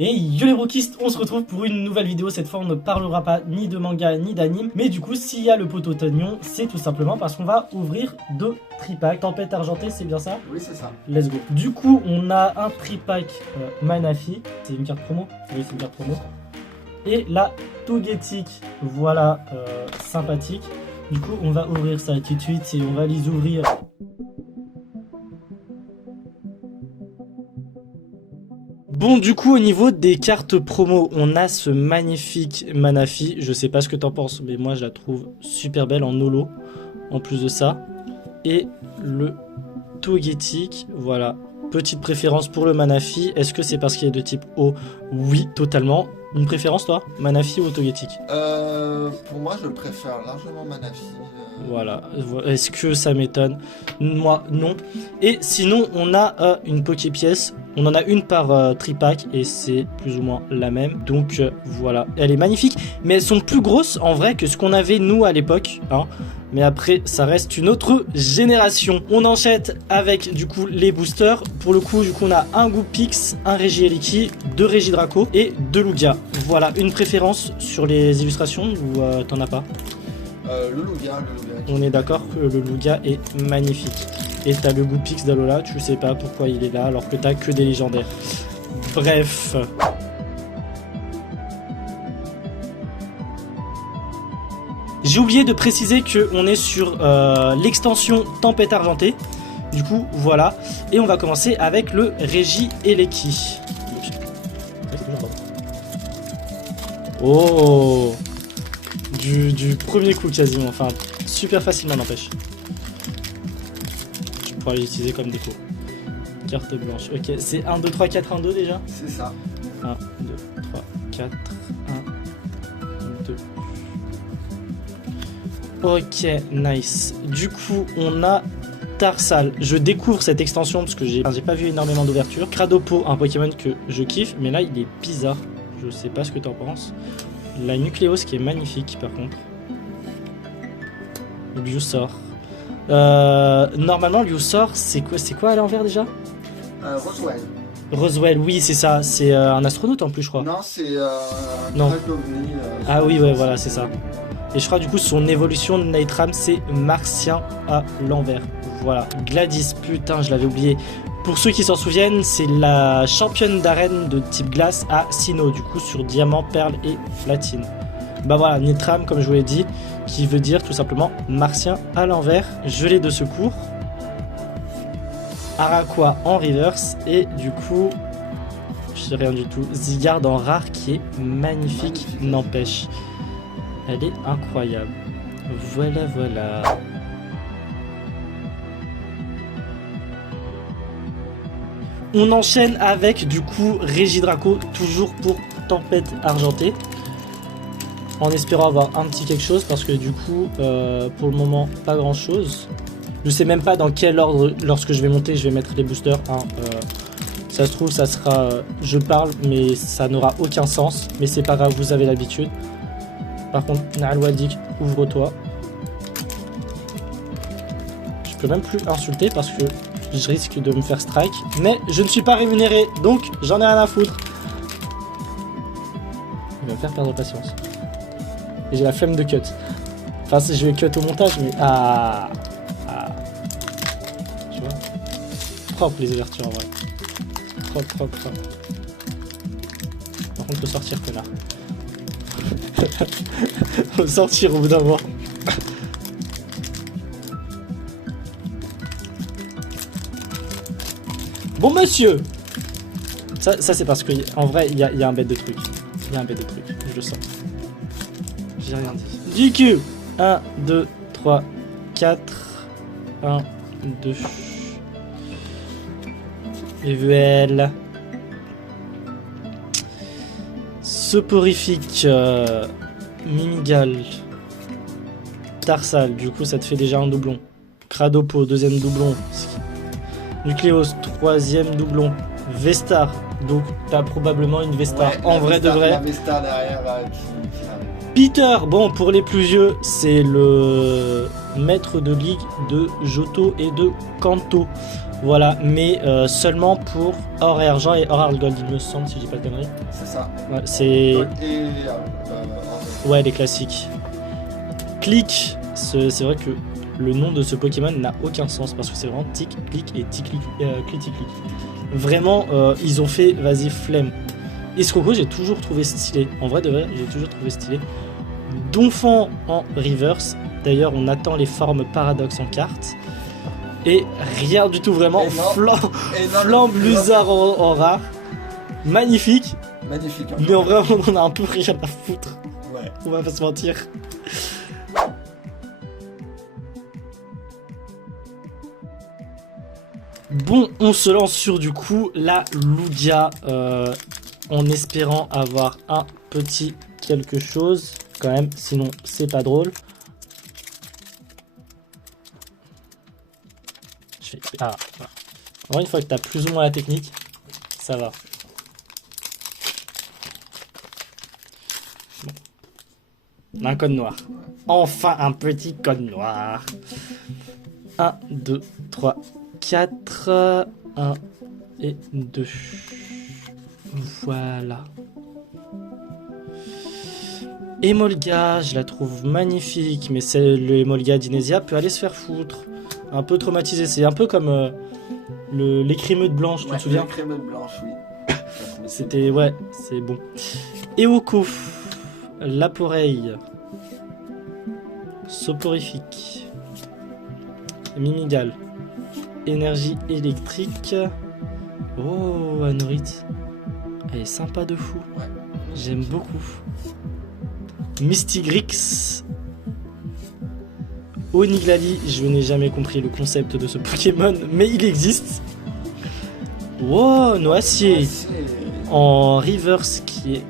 Et yo les rockistes, on se retrouve pour une nouvelle vidéo. Cette fois on ne parlera pas ni de manga ni d'anime, mais du coup s'il y a le pot au oignon, c'est tout simplement parce qu'on va ouvrir deux tripacks. Tempête argentée, c'est bien ça? Oui, c'est ça. Let's go. Du coup on a un tripack Manafi, c'est une carte promo? Oui, c'est une carte promo. Et la Togetic, voilà, sympathique. Du coup on va ouvrir ça tout de suite et on va les ouvrir. Bon, du coup, au niveau des cartes promo, on a ce magnifique Manafi. Je sais pas ce que t'en penses, mais moi, je la trouve super belle en holo, en plus de ça. Et le Togetic, voilà. Petite préférence pour le Manafi. Est-ce que c'est parce qu'il est de type eau? Oui, totalement. Une préférence, toi? Manafi ou Togetic? Pour moi, je préfère largement Manafi. Voilà. Est-ce que ça m'étonne? Moi, non. Et sinon, on a une Poképièce. On en a une par tripack et c'est plus ou moins la même. Donc voilà. Elle est magnifique. Mais elles sont plus grosses en vrai que ce qu'on avait nous à l'époque. Hein. Mais après, ça reste une autre génération. On enchaîne avec du coup les boosters. Pour le coup, on a un Goupix, un Regieleki, deux Regidrago et deux Lugia. Voilà, une préférence sur les illustrations ou t'en as pas? Le Lugia. On est d'accord que le Lugia est magnifique. Et t'as le Goupix d'Alola, tu sais pas pourquoi il est là alors que t'as que des légendaires. Bref. J'ai oublié de préciser qu'on est sur l'extension Tempête Argentée. Du coup, voilà. Et on va commencer avec le Regieleki. Oh, du premier coup quasiment. Enfin, super facilement n'empêche. Je pourrais l'utiliser comme défaut. Carte blanche. Ok, c'est 1, 2, 3, 4, 1, 2 déjà? C'est ça. 1, 2, 3, 4, 1, 2. Ok, nice. Du coup, on a Tarsal. Je découvre cette extension parce que j'ai pas vu énormément d'ouverture. Cradopo, un Pokémon que je kiffe, mais là, il est bizarre. Je sais pas ce que t'en penses. La Nucléos qui est magnifique, par contre. Luxor. Normalement, Luxor, c'est quoi à l'envers déjà? Roswell. Roswell, oui, c'est ça. C'est un astronaute en plus, je crois. Non, c'est Non. OVNI. Ah oui, ouais, voilà, c'est ça. Et je crois du coup son évolution de Nightram c'est Martien à l'envers. Voilà. Gladys, putain je l'avais oublié. Pour ceux qui s'en souviennent, c'est la championne d'arène de type glace à Sinnoh, du coup sur diamant, perle et platine. Bah voilà, Nitram comme je vous l'ai dit, qui veut dire tout simplement Martien à l'envers. Gelée de secours. Araqua en reverse et du coup, je sais rien du tout. Zygarde en rare qui est magnifique. N'empêche. Elle est incroyable. Voilà, voilà. On enchaîne avec du coup Regidrago, toujours pour Tempête Argentée. En espérant avoir un petit quelque chose parce que du coup, pour le moment, pas grand chose. Je sais même pas dans quel ordre, lorsque je vais monter, je vais mettre les boosters. Hein. Ça se trouve, ça sera... je parle, mais ça n'aura aucun sens. Mais c'est pas grave, vous avez l'habitude. Par contre, Nalwadik, ouvre-toi. Je peux même plus insulter parce que je risque de me faire strike. Mais je ne suis pas rémunéré, donc j'en ai rien à foutre. Il va me faire perdre patience. Et j'ai la flemme de cut. Enfin, si je vais cut au montage, mais... Ah. Tu vois? Propre les ouvertures en vrai. Propre. Par contre, faut sortir, connard. Faut sortir au bout d'un moment. Bon monsieur. Ça c'est parce que en vrai il y a un bête de truc. Il y a un bête de truc, je le sens. J'ai rien dit. Du coup 1, 2, 3, 4. 1, 2. Et voilà. Soporifique, Mimigal, Tarsal, du coup ça te fait déjà un doublon. Cradopo, deuxième doublon. Nucléos, troisième doublon. Vestar, donc t'as probablement une Vestar en vrai de vrai. La Vestar derrière là, Peter, bon pour les plus vieux, c'est le maître de ligue de Johto et de Kanto. Voilà, mais seulement pour or et argent et or et gold, il me semble, si je dis pas de conneries. C'est ça. Ouais, c'est... Et Ouais, les classiques. Click, c'est vrai que le nom de ce Pokémon n'a aucun sens parce que c'est vraiment tic, clic et tic, clic, clic, tic, clic. Vraiment, ils ont fait, vas-y, flemme. Escroco, j'ai toujours trouvé stylé. En vrai de vrai, j'ai toujours trouvé stylé. Donphan en reverse. D'ailleurs, on attend les formes paradoxes en carte. Et rien du tout, vraiment. Flambe Luzard en rare. Magnifique. Magnifique. Mais en vrai, on en a un peu rien à foutre. Ouais. On va pas se mentir. Bon, on se lance sur du coup la Lugia en espérant avoir un petit quelque chose quand même, sinon c'est pas drôle. Je fais... Ah, voilà. Alors, une fois que tu as plus ou moins la technique, ça va. Bon. Un code noir. Enfin un petit code noir. 1, 2, 3, 4, 1 et 2. Voilà. Emolga, je la trouve magnifique, mais le Emolga d'Inesia peut aller se faire foutre. Un peu traumatisé, c'est un peu comme l'écrémeux de blanche, tu te souviens? L'écrémeux de blanche, oui. C'était, ouais, c'est bon. Eoko, Laporeille, Soporifique, Mimigal, Énergie électrique. Oh, Anorite. Elle est sympa de fou. Ouais. J'aime beaucoup. Mystigrix. Oniglali, je n'ai jamais compris le concept de ce Pokémon, mais il existe. Wow, Noacier. En reverse qui est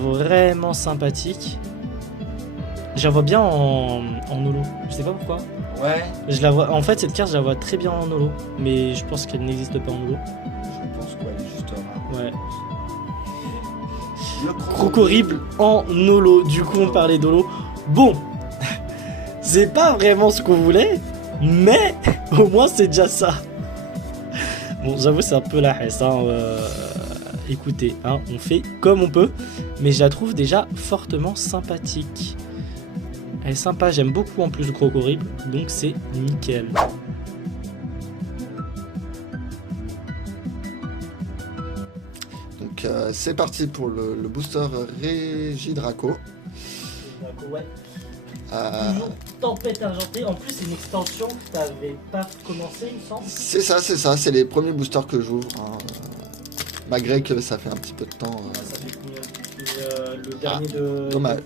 vraiment sympathique. Je la vois bien en holo. Je sais pas pourquoi. Ouais. Je la vois. En fait, cette carte, je la vois très bien en holo, mais je pense qu'elle n'existe pas en holo. Je pense qu'elle est juste rare. Ouais. Crocorible en holo. Du coup, on parlait d'holo. Bon, c'est pas vraiment ce qu'on voulait, mais au moins c'est déjà ça. Bon, j'avoue, c'est un peu la hesse. Hein, écoutez, hein, on fait comme on peut, mais je la trouve déjà fortement sympathique. Elle est sympa, j'aime beaucoup en plus le Crocorible, donc c'est nickel. Donc c'est parti pour le booster Regidraco. Ouais. Toujours tempête argentée. En plus, c'est une extension que t'avais pas commencé, il me semble. C'est ça, c'est les premiers boosters que j'ouvre. Hein. Malgré que ça fait un petit peu de temps. Ça fait combien le dernier de. Dommage.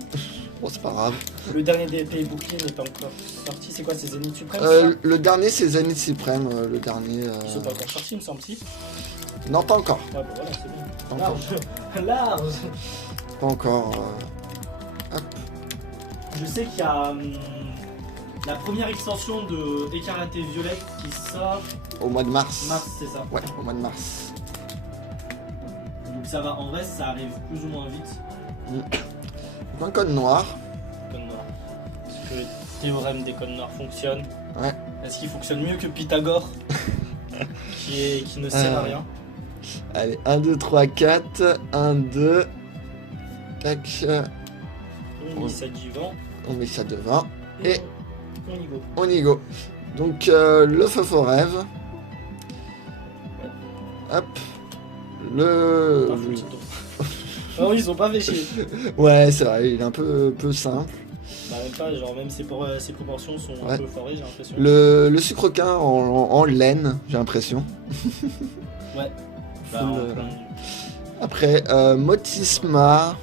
Bon, c'est pas grave. Le dernier des épées et boucliers n'est pas encore sorti. C'est quoi, c'est Zénith Suprême le dernier, c'est Zenith Supreme. Le dernier. Ils sont pas encore sortis, il me semble, si. Non, pas encore. Ouais, bah voilà, c'est bon. Pas encore. Large. Pas encore. Hop. Je sais qu'il y a la première extension de Écarlate et Violette qui sort. Au mois de mars. Mars, c'est ça. Ouais, au mois de mars. Donc ça va, en vrai, ça arrive plus ou moins vite. Un code noir. Code noir. Est-ce que le théorème des codes noirs fonctionne? Ouais. Est-ce qu'il fonctionne mieux que Pythagore qui ne sert à rien? Allez, 1, 2, 3, 4. 1, 2. Tac. On met ça devant. On met ça devant. Et on y go. on y go. Donc le feu rêve. Hop. Le. Non, ils ont pas fait chier. Ouais, c'est vrai, il est un peu simple. Bah, même pas, genre, même ses proportions sont un peu forées, j'ai l'impression. Le sucrequin en laine, j'ai l'impression. Ouais. Bah, Après, Motisma,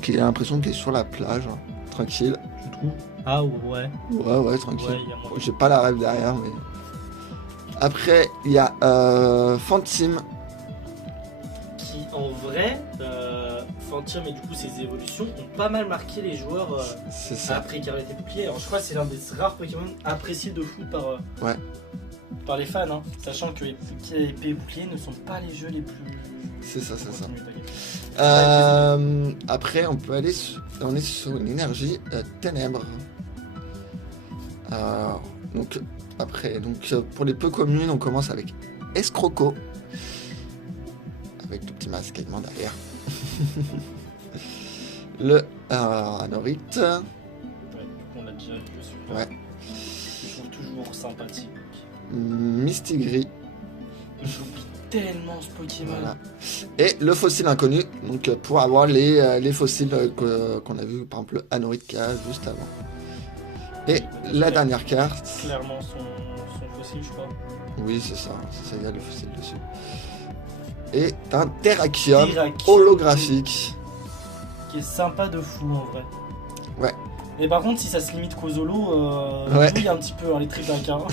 qui a l'impression qu'il est sur la plage, hein. Tranquille, je trouve. Ah ouais. Ouais, tranquille. Ouais, j'ai pas la rêve derrière, mais. Après, il y a Fantime. Qui en vrai, Fantime et du coup ses évolutions ont pas mal marqué les joueurs c'est ça. après Écarlate et Bouclier. Alors je crois que c'est l'un des rares Pokémon appréciés de fou par les fans, hein, sachant que épée et bouclier ne sont pas les jeux les plus. C'est ça. Après, on est sur une énergie ténèbres. Donc, Après, donc pour les peu communes, on commence avec Escroco. Avec le petit masque également derrière. Le Anorite. Ouais, on l'a déjà vu celui-là. Ouais. Je trouve toujours sympathique. Mistigris. J'oublie tellement ce Pokémon. Voilà. Et le fossile inconnu, donc pour avoir les fossiles qu'on a vu, par exemple le Anorite qu'il y a juste avant. Et la dernière carte. Clairement son fossile, je crois. Oui, c'est ça, il y a le fossile dessus. Et un Terrakium Terrakium. holographique. Qui est sympa de fou en vrai. Ouais. Et par contre, si ça se limite qu'aux Holo, Ouais. douille un petit peu hein, les triplaques. Hein.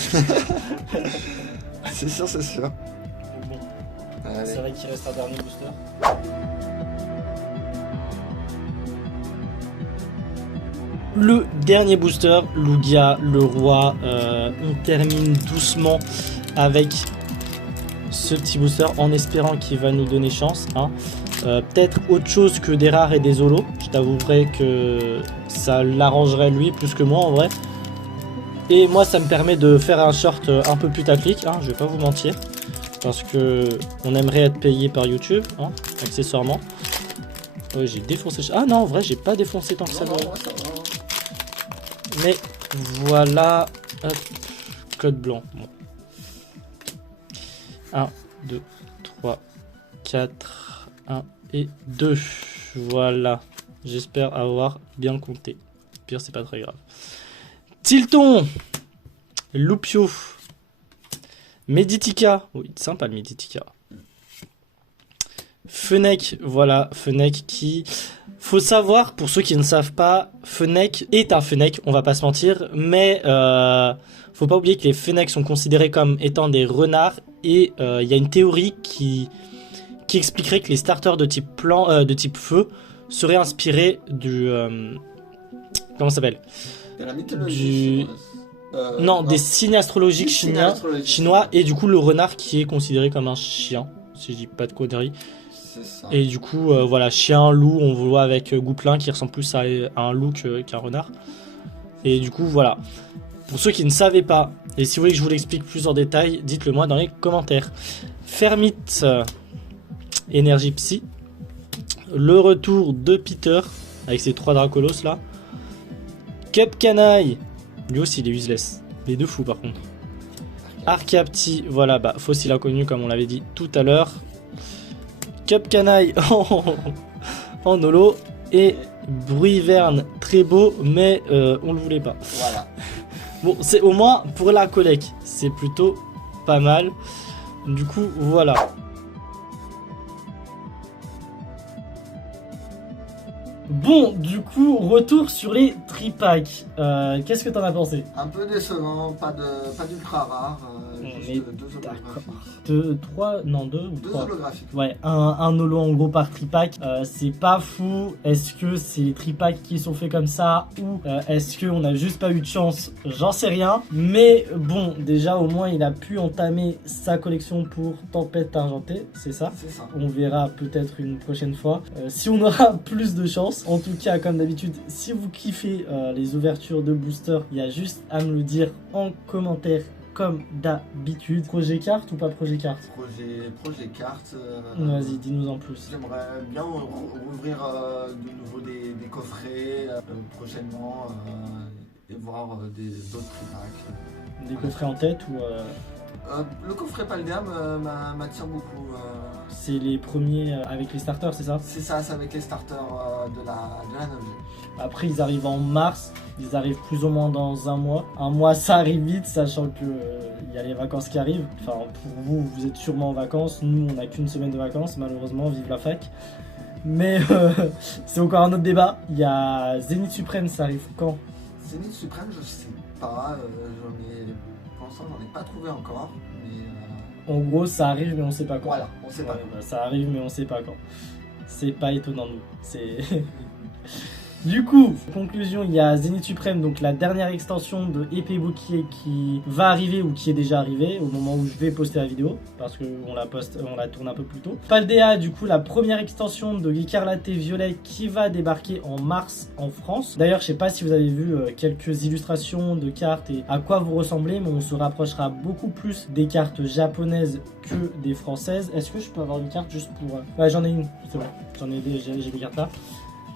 C'est sûr, c'est sûr. Donc bon, Allez. c'est vrai qu'il reste un dernier booster. Le dernier booster, Lugia, le roi. On termine doucement avec ce petit booster en espérant qu'il va nous donner chance. Hein. Peut-être autre chose que des rares et des holos. Je t'avouerai que ça l'arrangerait lui plus que moi en vrai. Et moi ça me permet de faire un short un peu putaclic, hein, je vais pas vous mentir. Parce que on aimerait être payé par YouTube, hein, accessoirement. Ouais, j'ai défoncé. Ah non, en vrai, j'ai pas défoncé tant que ça. Non, non, ça va. Mais voilà. Hop, code blanc. Bon. 1, 2, 3, 4, 1 et 2. Voilà. J'espère avoir bien compté. Pire, c'est pas très grave. Tilton, Lupio, Meditica. Oui, sympa le Meditica. Fennec, voilà, Fennec qui... Faut savoir, pour ceux qui ne savent pas, Fennec est un Fennec, on va pas se mentir, mais faut pas oublier que les Fennecs sont considérés comme étant des renards, et il y a une théorie qui expliquerait que les starters de type de type feu seraient inspirés du... comment ça s'appelle ? De la mythologie chinoise. Non, des signes astrologiques chinois, et du coup le renard qui est considéré comme un chien, si je dis pas de conneries. C'est ça. Et du coup, voilà, chien, loup, on voit avec Gouplin qui ressemble plus à un loup qu'un renard. Et du coup, voilà. Pour ceux qui ne savaient pas, et si vous voulez que je vous l'explique plus en détail, dites-le moi dans les commentaires. Fermite, énergie psy. Le retour de Peter, avec ses 3 Dracolos là. Cup Canaille, lui aussi il est useless. Les deux fous par contre. Arcapti, voilà, bah, fossile inconnu comme on l'avait dit tout à l'heure. Cup Canaille en holo. Et Bruiverne, très beau, mais on le voulait pas. Voilà. Bon, c'est au moins pour la collecte, c'est plutôt pas mal. Du coup, voilà. Bon, du coup, retour sur les tripacks. Qu'est-ce que t'en as pensé? Un peu décevant, pas d'ultra rare. Mais Juste deux holographiques. Deux ou Deux trois. holographiques. Ouais, un holo en gros par tripack, c'est pas fou. Est-ce que c'est les tripacks qui sont faits comme ça ou est-ce qu'on a juste pas eu de chance? J'en sais rien. Mais bon, déjà au moins il a pu entamer sa collection pour Tempête Argentée, c'est ça? C'est ça. On verra peut-être une prochaine fois si on aura plus de chance. En tout cas, comme d'habitude, si vous kiffez les ouvertures de booster, il y a juste à me le dire en commentaire. Comme d'habitude. Projet carte ou pas projet carte? Projet carte. Vas-y, dis-nous en plus. J'aimerais bien rouvrir de nouveau des coffrets prochainement et voir d'autres tripacks. Des coffrets en tête ou Le coffret Paldea m'attire beaucoup. c'est les premiers avec les starters, c'est ça? C'est ça, c'est avec les starters de la 9G. Après, ils arrivent en mars, ils arrivent plus ou moins dans un mois. Un mois, ça arrive vite, sachant que il y a les vacances qui arrivent. Enfin, pour vous, vous êtes sûrement en vacances. Nous, on n'a qu'une semaine de vacances, malheureusement, vive la fac. Mais c'est encore un autre débat. Il y a Zénith Suprême, ça arrive quand? Zénith Suprême, je sais pas. Pour l'instant, j'en ai pas trouvé encore. Mais En gros, ça arrive, mais on sait pas quand. voilà, on sait pas. Ouais, bah, ça arrive, mais on sait pas quand. C'est pas étonnant, nous. C'est. Du coup, conclusion, il y a Zénith Suprême, donc la dernière extension de épée bouclier qui va arriver ou qui est déjà arrivée au moment où je vais poster la vidéo, parce qu'on la tourne un peu plus tôt. Paldea, du coup, la première extension de Écarlate et Violet qui va débarquer en mars en France. D'ailleurs, je sais pas si vous avez vu quelques illustrations de cartes et à quoi vous ressemblez, mais on se rapprochera beaucoup plus des cartes japonaises que des françaises. Est-ce que je peux avoir une carte juste pour... Ouais, j'en ai une, c'est bon, j'ai des cartes là.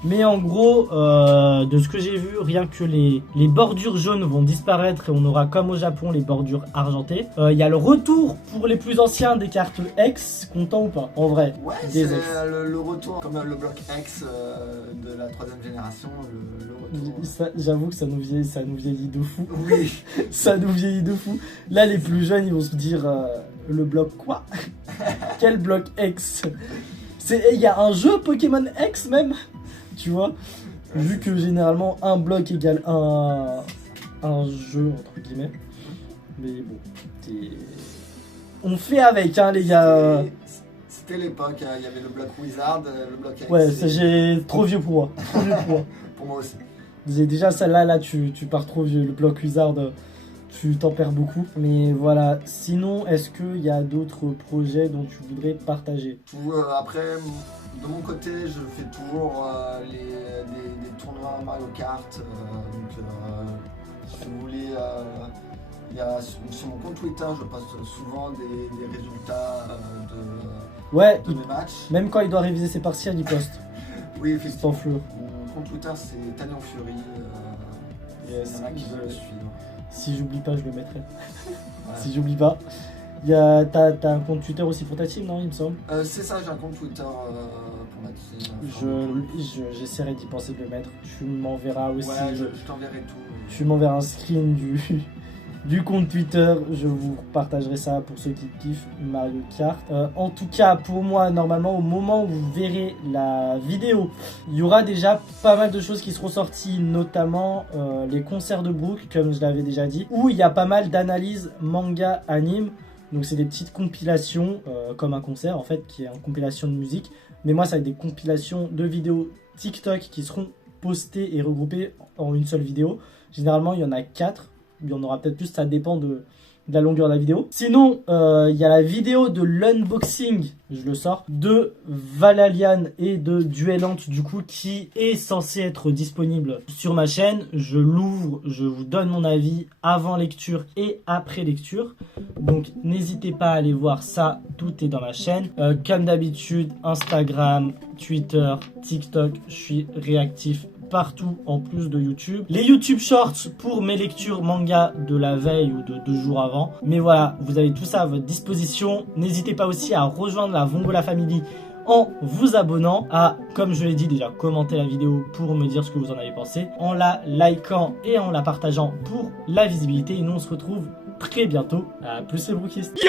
Mais en gros, de ce que j'ai vu, rien que les bordures jaunes vont disparaître et on aura comme au Japon les bordures argentées. Il y a le retour pour les plus anciens des cartes X, content ou pas? En vrai, Ouais, des c'est X. le retour, comme le bloc X de la 3ème génération, le retour. J'avoue que ça nous vieillit de fou. Oui. Ça nous vieillit de fou. Là, les plus jeunes, ils vont se dire le bloc quoi? Quel bloc X? Il y a un jeu Pokémon X même, tu vois, vu que généralement un bloc égale un jeu entre guillemets. Mais bon, on fait avec hein les gars. C'était l'époque, il y avait le bloc Wizard, le bloc X. Ouais, j'ai trop vieux pour moi. Trop vieux pour moi. Pour moi aussi. Déjà celle-là, là, tu pars trop vieux. Le bloc Wizard, tu t'en perds beaucoup. Mais voilà, sinon, est-ce qu'il y a d'autres projets dont tu voudrais partager? Après, de mon côté, je fais toujours des tournois Mario Kart. Si vous voulez, sur mon compte Twitter, je poste souvent des résultats de mes matchs. Même quand il doit réviser ses partiels, il poste. Oui, effectivement. Sans flou. Mon compte Twitter, c'est Talion Fury. Yes, il y en a qui veulent le suivre. Si j'oublie pas, je le mettrai. Voilà. Si j'oublie pas. T'as un compte Twitter aussi pour ta team, non, il me semble? C'est ça, j'ai un compte Twitter pour ma team. J'essaierai d'y penser de le mettre. Tu m'enverras aussi. Ouais, je t'enverrai tout. Tu m'enverras un screen du compte Twitter. Je vous partagerai ça pour ceux qui kiffent Mario Kart. En tout cas, pour moi, normalement, au moment où vous verrez la vidéo, il y aura déjà pas mal de choses qui seront sorties, notamment les concerts de Brooke, comme je l'avais déjà dit, où il y a pas mal d'analyses manga, anime. Donc c'est des petites compilations, comme un concert en fait, qui est une compilation de musique. Mais moi, ça va être des compilations de vidéos TikTok qui seront postées et regroupées en une seule vidéo. Généralement, il y en a 4. Il y en aura peut-être plus, ça dépend de la longueur de la vidéo. Sinon, il y a la vidéo de l'unboxing, je le sors, de Valalian et de Duelant, du coup, qui est censé être disponible sur ma chaîne. Je l'ouvre, je vous donne mon avis avant lecture et après lecture. Donc, n'hésitez pas à aller voir ça, tout est dans ma chaîne. Comme d'habitude, Instagram, Twitter, TikTok, je suis réactif partout en plus de YouTube. Les YouTube Shorts pour mes lectures manga de la veille ou de 2 jours avant. Mais voilà, vous avez tout ça à votre disposition. N'hésitez pas aussi à rejoindre la Vongola Family en vous abonnant, à, comme je l'ai dit déjà, commenter la vidéo pour me dire ce que vous en avez pensé, en la likant et en la partageant pour la visibilité. Et nous on se retrouve très bientôt. À plus les brookistes.